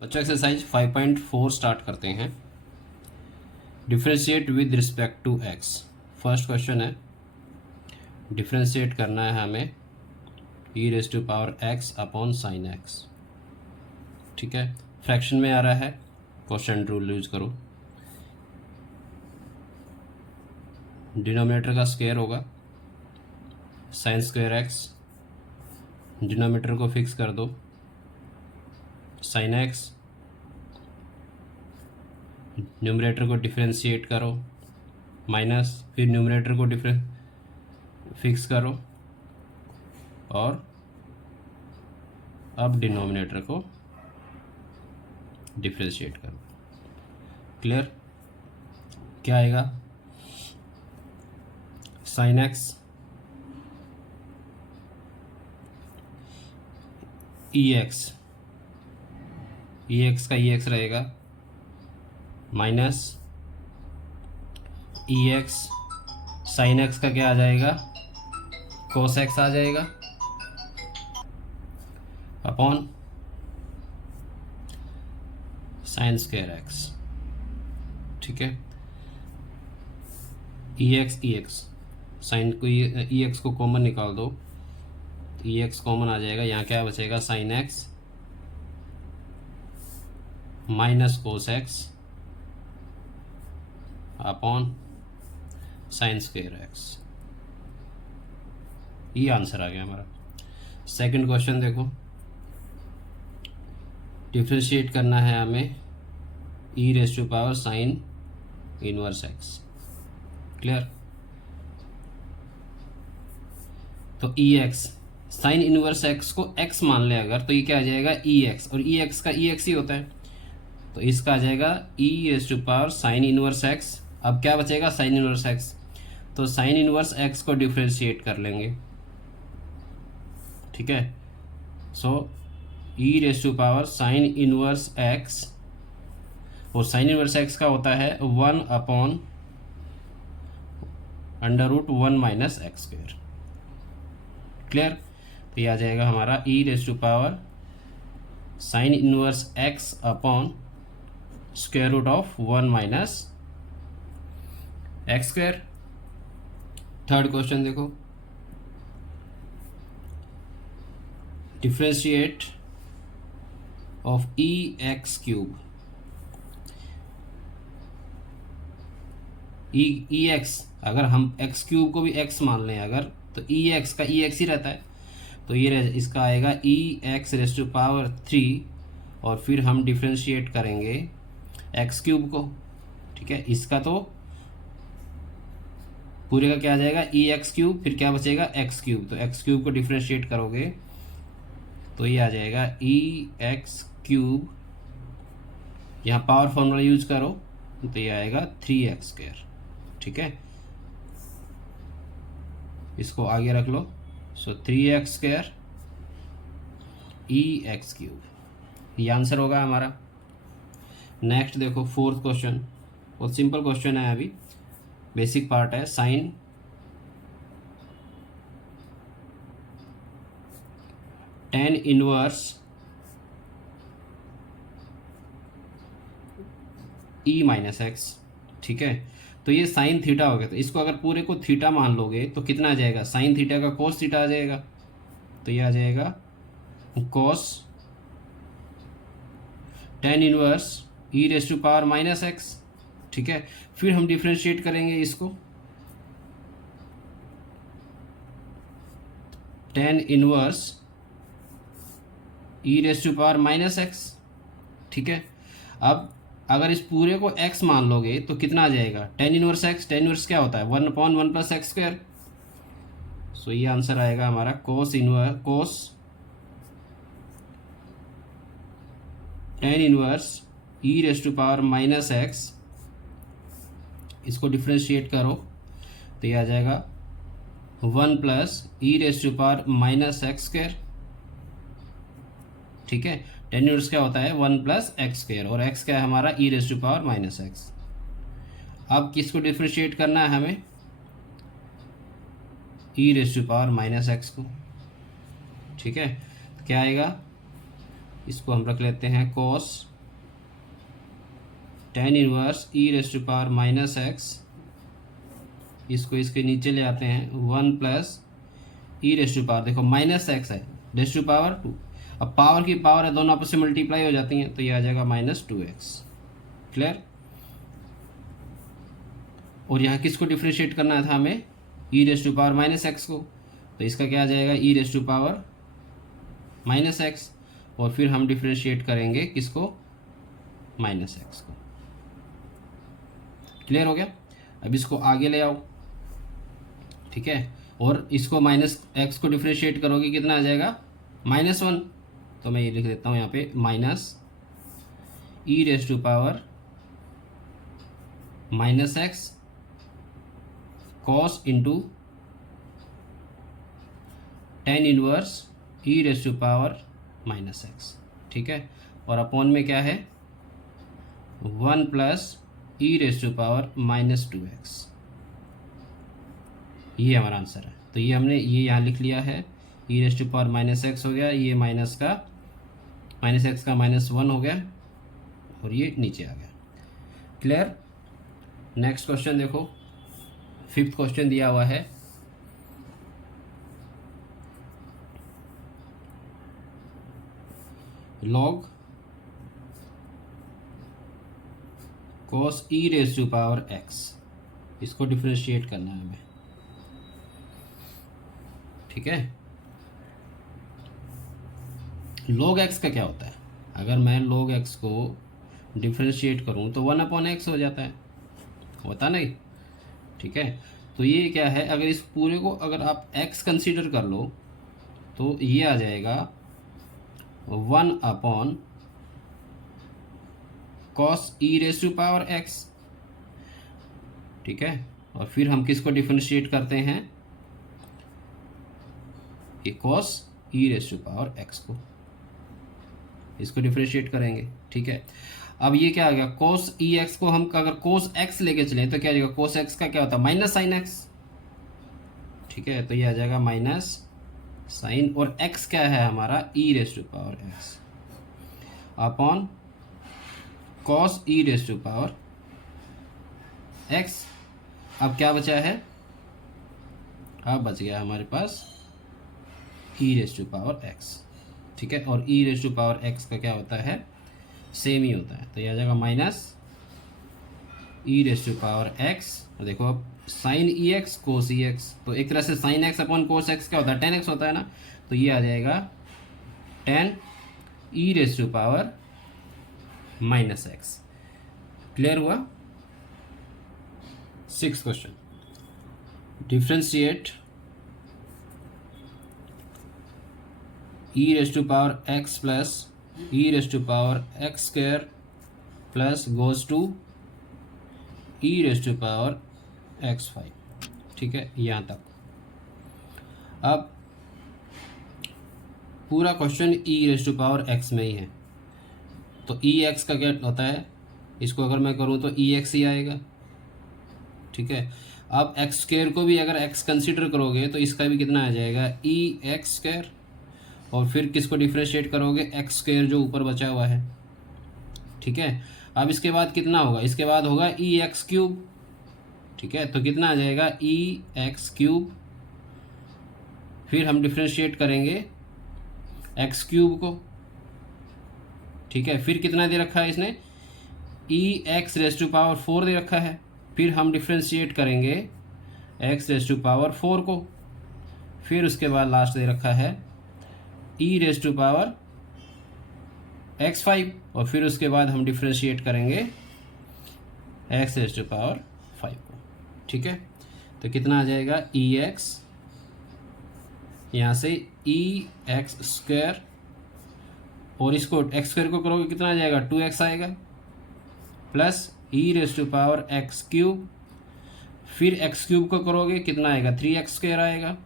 बच्चों exercise 5.4 start करते हैं। Differentiate with respect to x. First question है, डिफ्रेंशिएट करना है हमें e raise to power x upon sine x. ठीक है, फ्रैक्शन में आ रहा है, क्वेश्चन रूल यूज करो। डिनोमिनेटर का स्क्वायर होगा साइन स्क्वायर एक्स, डिनोमिनेटर को फिक्स कर दो साइन एक्स, न्यूमरेटर को डिफरेंशिएट करो माइनस, फिर न्यूमरेटर को फिक्स करो और अब डिनोमिनेटर को डिफरेंशिएट करो। क्लियर? क्या आएगा? साइन एक्स ई एक्स का ई एक्स रहेगा माइनस ई एक्स साइन एक्स का क्या आ जाएगा, कोस एक्स आ जाएगा अपॉन साइन स्क्वायर एक्स। ठीक है, ई एक्स साइन को ई एक्स को कॉमन निकाल दो, ई एक्स कॉमन आ जाएगा, यहाँ क्या बचेगा sine x minus cos x upon sine square x. ये आंसर आ गया हमारा। सेकंड क्वेश्चन देखो, डिफ्रेंशिएट करना है हमें e raise to power sine inverse x. Clear? तो e x sine inverse x को एक्स मान ले अगर, तो ये क्या आ जाएगा ई एक्स, और ई एक्स का ई एक्स ही होता है, तो इसका आ जाएगा e raise to power sine inverse x. अब क्या बचेगा साइन इनवर्स एक्स, तो साइन इनवर्स एक्स को डिफ्रेंशिएट कर लेंगे। ठीक है, so e raise to power sine inverse x, और साइन इनवर्स एक्स का होता है 1 upon under root 1 minus x square. Clear? तो ये आ जाएगा हमारा e raise to power sine inverse x upon square root of 1 minus x square. Third question देखो, differentiate of E x cube. E x अगर हम एक्स क्यूब को भी एक्स मान लें अगर, तो ई एक्स का ई एक्स ही रहता है, तो ये इसका आएगा ई एक्स रेज टू पावर 3, और फिर हम डिफ्रेंशिएट करेंगे एक्स क्यूब को। ठीक है, इसका तो पूरे का क्या आ जाएगा ई एक्स क्यूब, फिर क्या बचेगा एक्स क्यूब, तो एक्स क्यूब को डिफ्रेंशिएट करोगे तो ये आ जाएगा ई एक्स क्यूब, यहाँ पावर फॉर्मूला यूज करो तो ये आएगा 3x स्क्वायर। ठीक है, इसको आगे रख लो, so 3x square e x cube, ये आंसर होगा हमारा। नेक्स्ट देखो फोर्थ क्वेश्चन, बहुत सिंपल क्वेश्चन है, अभी बेसिक पार्ट है। Sine tan inverse e minus x. ठीक है, तो ये साइन थीटा हो गया, तो इसको अगर पूरे को थीटा मान लोगे तो कितना आ जाएगा, साइन थीटा का कोस थीटा आ जाएगा, तो ये आ जाएगा cos tan inverse e raise to power minus x. ठीक है, फिर हम डिफ्रेंशिएट करेंगे इसको, tan inverse e raise to power minus x. ठीक है, अब अगर इस पूरे को x मान लोगे तो कितना आ जाएगा, tan inverse x, tan inverse क्या होता है 1 upon 1 plus x square. So ये आंसर आएगा हमारा cos tan inverse e raise to power minus x, इसको डिफ्रेंशिएट करो तो ये आ जाएगा 1 plus e raise to power minus x square. ठीक है, टेन इनवर्स क्या होता है 1 प्लस एक्स स्क्वायर, और एक्स क्या है हमारा e raise to power minus x. अब किसको डिफ्रेंशिएट करना है हमें, e raise to power minus x को। ठीक है, तो क्या आएगा इसको हम रख लेते हैं cos tan inverse e raise to power minus x, इसको इसके नीचे ले आते हैं 1 plus e raise to power, देखो माइनस एक्स है, रेस टू पावर 2, अब पावर की पावर है, दोनों आपस में मल्टीप्लाई हो जाती हैं, तो ये आ जाएगा -2x। क्लियर। और यहाँ किसको डिफ्रेंशिएट करना था हमें, e raise to power minus x को, तो इसका क्या आ जाएगा e raise to power minus x, और फिर हम डिफ्रेंशिएट करेंगे किसको, माइनस एक्स को। क्लियर हो गया। अब इसको आगे ले आओ, ठीक है, और इसको माइनस एक्स को डिफ्रेंशिएट करोगे कितना आ जाएगा -1, तो मैं ये लिख देता हूँ यहाँ पे minus e raise to power minus x cos into tan inverse e raise to power minus x, ठीक है, और अपॉन में क्या है 1 plus e raise to power -2x, ये हमारा आंसर है। तो ये हमने ये यहाँ लिख लिया है, ई रेस टू पावर -x हो गया, ये माइनस एक्स का -1 हो गया, और ये नीचे आ गया। क्लियर। नेक्स्ट क्वेश्चन देखो, 5th क्वेश्चन दिया हुआ है, log cos e raise to power x, इसको डिफ्रेंशिएट करना है हमें, ठीक है। log x का क्या होता है, अगर मैं log x को डिफ्रेंशिएट करूं तो 1/x हो जाता है, होता नहीं, ठीक है। तो ये क्या है, अगर इस पूरे को अगर आप x कंसीडर कर लो तो ये आ जाएगा 1/cos e raise to power x, ठीक है। और फिर हम किसको डिफरेंशिएट करते हैं, ये cos e raise to power x को, इसको डिफरेंशिएट करेंगे, ठीक है। अब ये क्या आ गया, cos ex को हम अगर cos x लेके चले तो क्या आ जाएगा, cos x का क्या होता है माइनस साइन x, ठीक है। तो ये आ जाएगा माइनस साइन, और x क्या है हमारा e raise to power x upon cos e raise to power x। अब क्या बचा है, अब बच गया हमारे पास e raise to power x, ठीक है। और e raise to power x का क्या होता है, सेम ही होता है, तो ये आ जाएगा minus e raise to power x। और देखो अब sine e x cos e x, तो एक तरह से sine x upon cos x क्या होता है, 10x होता है ना, तो ये आ जाएगा 10 e raise to power -x। Clear हुआ। 6th question, differentiate e raise to power x plus e raise to power x square plus goes to e raise to power x5, ठीक है, यहाँ तक। अब पूरा question e raise to power x में ही है, तो ई एक्स का क्या होता है, इसको अगर मैं करूँ तो ई एक्स ही आएगा, ठीक है। अब एक्स स्क्वायर को भी अगर x कंसीडर करोगे तो इसका भी कितना आ जाएगा ई एक्स स्क्वायर, और फिर किसको डिफ्रेंशिएट करोगे, एक्स स्क्वायर जो ऊपर बचा हुआ है, ठीक है। अब इसके बाद कितना होगा, इसके बाद होगा ई एक्स क्यूब, ठीक है। तो कितना आ जाएगा ई एक्स क्यूब, फिर हम डिफ्रेंशिएट करेंगे एक्स क्यूब को, ठीक है। फिर कितना दे रखा है इसने, ई एक्स रेस टू पावर 4 दे रखा है, फिर हम डिफ्रेंशिएट करेंगे एक्स रेस टू पावर 4 को, फिर उसके बाद लास्ट दे रखा है ई रेस टू पावर x5, और फिर उसके बाद हम डिफ्रेंशिएट करेंगे एक्स रेस टू पावर 5 को, ठीक है। तो कितना आ जाएगा ई एक्स, यहाँ से ई एक्स स्क्वायर, और इसको एक्स स्क्वायर को करोगे कितना आ जाएगा 2x आएगा, plus e raise to power x cube, फिर एक्स क्यूब को करोगे कितना आएगा 3x स्क्वायर आएगा,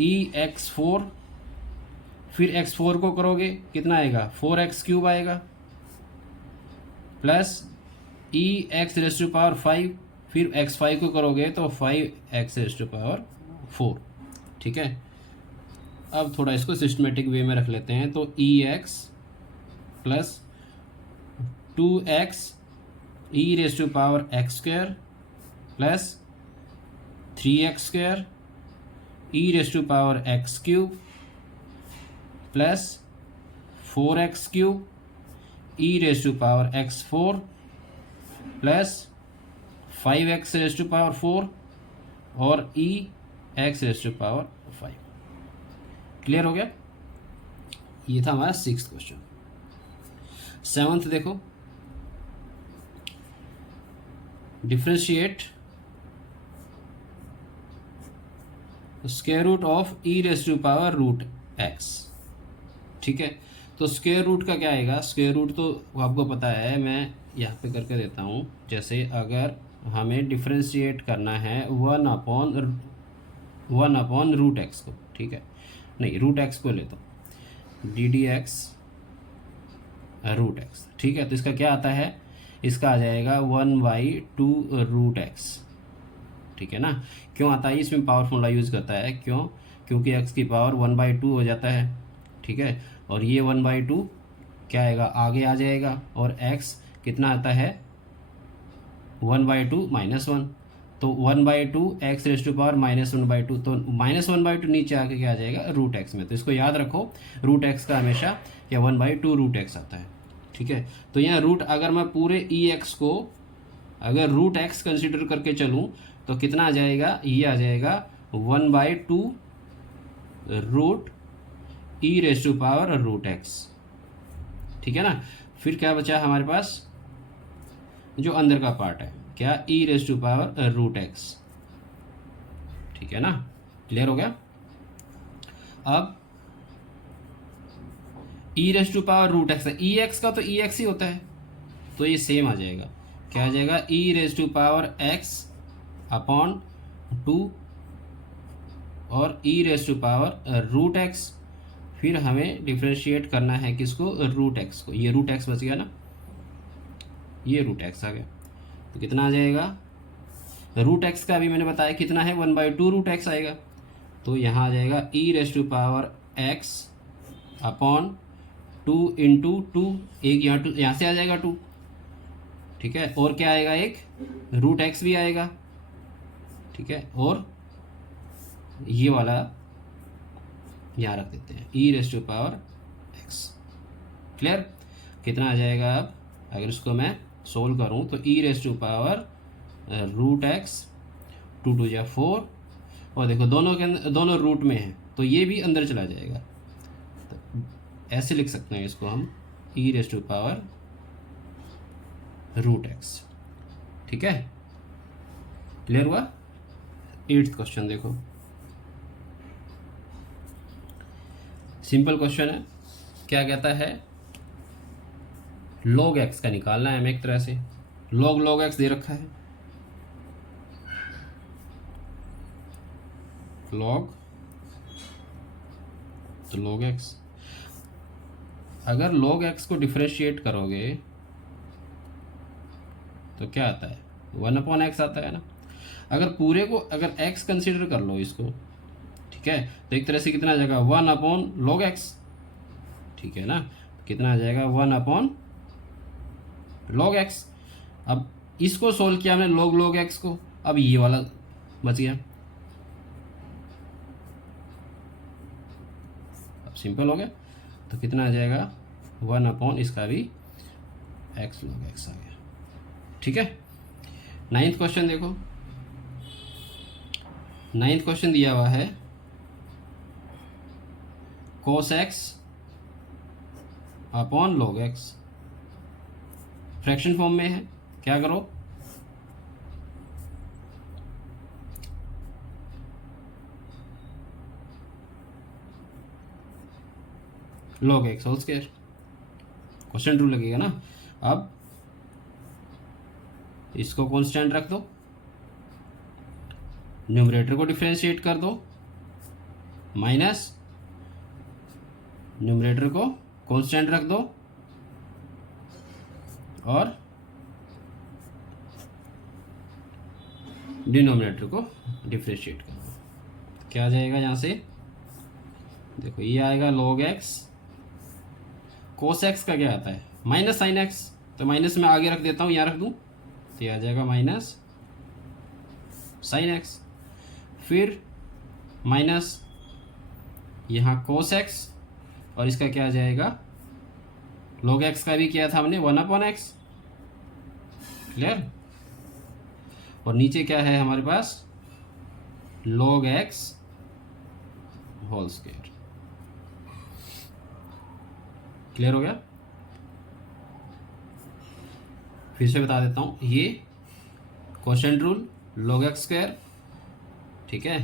ई एक्स 4, फिर x4 को करोगे कितना आएगा 4x क्यूब आएगा, plus e x raise to power 5, फिर x5 को करोगे तो 5x रेस टू पावर 4, ठीक है। अब थोड़ा इसको सिस्टमेटिक वे में रख लेते हैं। तो e x plus 2x e raise to power x square plus 3x square e raise to power x cube plus 4x cube e raise to power x 4 plus 5x raise to power 4 और e x raise to power 5। Clear हो गया? ये था हमारा 6th question. 7th देखो, differentiate square root of e raise to power root x. ठीक है, तो स्क्वायर रूट का क्या आएगा? स्क्वायर रूट तो आपको पता है, मैं यहाँ पे करके देता हूँ। जैसे अगर हमें डिफ्रेंशिएट करना है 1 अपॉन रूट एक्स को, ठीक है, नहीं रूट एक्स को लेता हूँ, d d x root x. ठीक है, तो इसका क्या आता है? इसका आ जाएगा 1/2 रूट एक्स। ठीक है ना? क्यों आता है? इसमें पावर फॉर्मूला यूज़ करता है। क्यों? क्योंकि x की पावर 1/2 हो जाता है। ठीक है, और ये 1/2 क्या आएगा? आगे आ जाएगा। और x कितना आता है? 1/2 -1। तो 1/2 x रेस टू पावर -1/2, तो -1/2 नीचे आके क्या आ जाएगा? रूट एक्स में। तो इसको याद रखो, रूट एक्स का हमेशा क्या 1/2 रूट एक्स आता है। ठीक है, तो यहाँ रूट, अगर मैं पूरे ई एक्स को अगर रूट एक्स कंसिडर करके चलूँ तो कितना आ जाएगा? ये आ जाएगा 1/2 root e raise to power root x. ठीक है ना? फिर क्या बचा हमारे पास? जो अंदर का पार्ट है, क्या? E raise to power root x. ठीक है ना? क्लियर हो गया? अब e raise to power root x है, ई एक्स का तो ई एक्स ही होता है, तो ये सेम आ जाएगा। क्या आ जाएगा? E raise to power x upon 2 और e raise to power root x. फिर हमें डिफ्रेंशिएट करना है किसको? रूट एक्स को। ये रूट एक्स बच गया ना, ये रूट एक्स आ गया, तो कितना आ जाएगा? रूट एक्स का अभी मैंने बताया कितना है? 1/2 रूट एक्स आएगा। तो यहाँ आ जाएगा e raise to power x upon 2 into 2, एक यहाँ से आ जाएगा 2। ठीक है, और क्या आएगा? एक रूट एक्स भी आएगा। ठीक है, और ये वाला यहाँ रख देते हैं, e raise to power x. Clear? कितना आ जाएगा? अब अगर इसको मैं सोल्व करूँ तो e raise to power root x, 2 2 या 4, और देखो दोनों के अंदर, दोनों रूट में है, तो ये भी अंदर चला जाएगा। तो ऐसे लिख सकते हैं इसको हम, e raise to power root x. ठीक है, क्लियर हुआ? 8th क्वेश्चन देखो, सिंपल क्वेश्चन है। क्या कहता है? log x का निकालना है हमें एक तरह से। log x दे रखा है, log, तो log x, अगर log x को डिफ्रेंशिएट करोगे तो क्या आता है? 1/x आता है ना। अगर पूरे को, अगर x कंसिडर कर लो इसको, ठीक है, तो एक तरह से कितना आ जाएगा? 1/log x। ठीक है ना? कितना आ जाएगा? 1/log x। अब इसको सोल्व किया हमने log x को, अब ये वाला बच गया। अब सिंपल हो गया, तो कितना आ जाएगा? 1/ इसका भी x log x आ गया। ठीक है, 9th क्वेश्चन देखो। 9th क्वेश्चन दिया हुआ है cos x upon log x, fraction form में है। क्या करो? log x whole square, question true लगेगा ना। अब इसको कांस्टेंट रख दो, न्यूमरेटर को डिफरेंशिएट कर दो, माइनस न्यूमरेटर को कांस्टेंट रख दो, और डिनोमिनेटर को डिफरेंशिएट कर दो। क्या आ जाएगा यहाँ से? देखो ये आएगा log x, cos x का क्या आता है माइनस साइन x, तो माइनस में आगे रख देता हूँ, यहाँ रख दूँ तो ये आ जाएगा माइनस साइन x, फिर माइनस यहाँ cos x, और इसका क्या आ जाएगा log x का भी किया था हमने 1/x, क्लियर। और नीचे क्या है हमारे पास log x whole square, clear हो गया। फिर से बता देता हूँ, ये quotient rule log x square, ठीक है,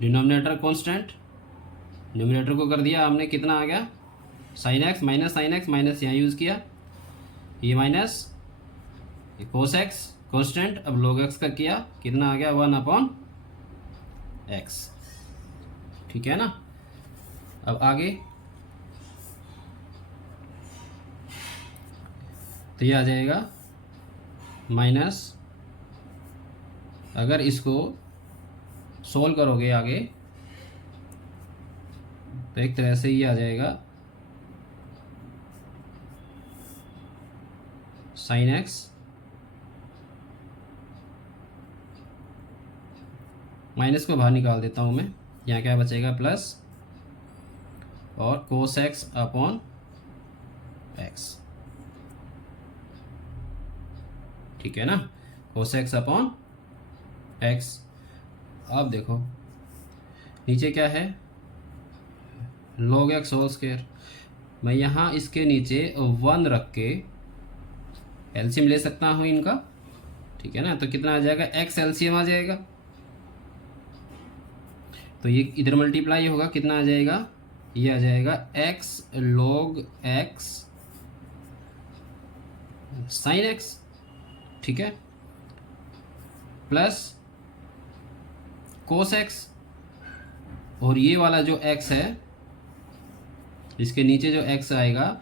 डिनोमिनेटर कांस्टेंट, न्यूमरेटर को कर दिया हमने, कितना आ गया साइन एक्स माइनस यहाँ यूज़ किया, ये माइनस ये कोस एक्स कॉन्स्टेंट, अब log x का किया, कितना आ गया 1/x, ठीक है ना। अब आगे तो ये आ जाएगा माइनस, अगर इसको सोल्व करोगे आगे तो एक तरह से ये आ जाएगा साइन एक्स माइनस को बाहर निकाल देता हूँ मैं, यहाँ क्या बचेगा प्लस और कोस एक्स अपॉन एक्स, ठीक है ना, कोस एक्स अपॉन एक्स। अब देखो नीचे क्या है log x होल स्क्वायर, मैं यहाँ इसके नीचे 1 रख के एलसीएम ले सकता हूँ इनका, ठीक है ना, तो कितना आ जाएगा x एलसीएम आ जाएगा, तो ये इधर मल्टीप्लाई होगा, कितना आ जाएगा ये आ जाएगा x log x sine x, ठीक है, प्लस कोस x, और ये वाला जो x है इसके नीचे जो x आएगा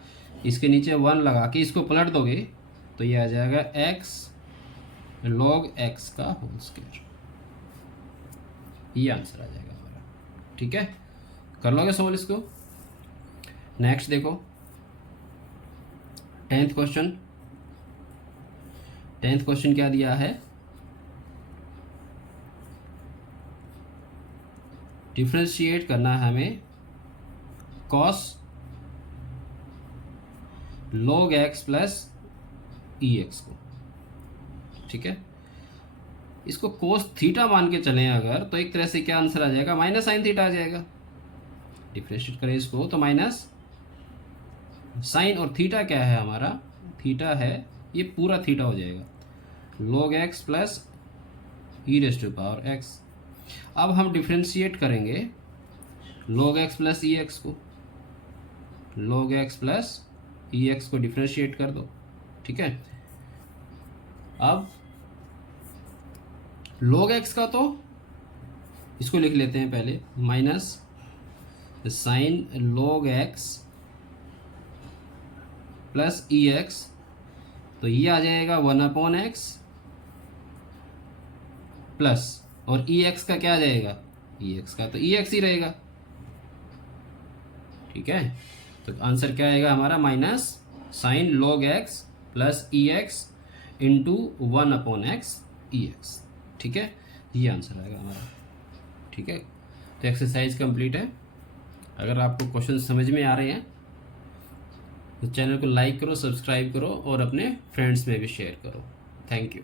इसके नीचे 1 लगा के इसको पलट दोगे तो ये आ जाएगा x log x का होल स्क्वायर, ये आंसर आ जाएगा हमारा, ठीक है। कर लोगे सॉल्व इसको। नेक्स्ट देखो 10th क्वेश्चन क्या दिया है, डिफ्रेंशिएट करना है हमें cos log x plus ex को, ठीक है। इसको cos थीटा मान के चलें अगर, तो एक तरह से क्या आंसर आ जाएगा माइनस साइन थीटा आ जाएगा। डिफ्रेंशिएट करें इसको तो माइनस साइन, और थीटा क्या है हमारा, थीटा है ये पूरा थीटा हो जाएगा log x प्लस e⁻x। अब हम डिफ्रेंशिएट करेंगे log x प्लस ex को, log x प्लस ex को डिफ्रेंशिएट कर दो, ठीक है। अब log x का तो इसको लिख लेते हैं पहले, minus sine log x plus ex, तो ये आ जाएगा 1/x प्लस, और ex का क्या आ जाएगा, ex का तो ex ही रहेगा, ठीक है। तो आंसर क्या आएगा हमारा minus sine log x plus ex into 1/x ex, ठीक है, ये आंसर आएगा हमारा, ठीक है। तो एक्सरसाइज कंप्लीट है। अगर आपको क्वेश्चन समझ में आ रहे हैं तो चैनल को लाइक करो, सब्सक्राइब करो और अपने फ्रेंड्स में भी शेयर करो। Thank you.